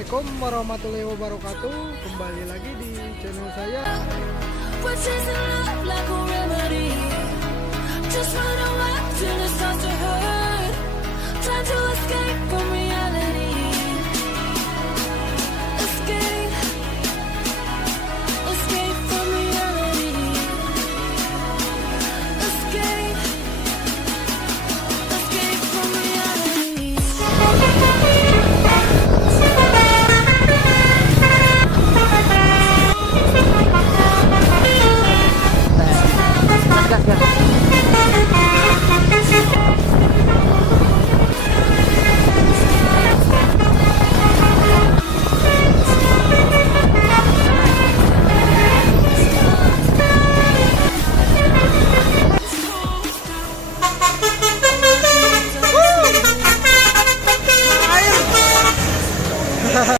Assalamualaikum warahmatullahi wabarakatuh. Kembali lagi di channel saya. We're chasing love like a remedy. Just run away till it starts to hurt. Trying to escape from reality.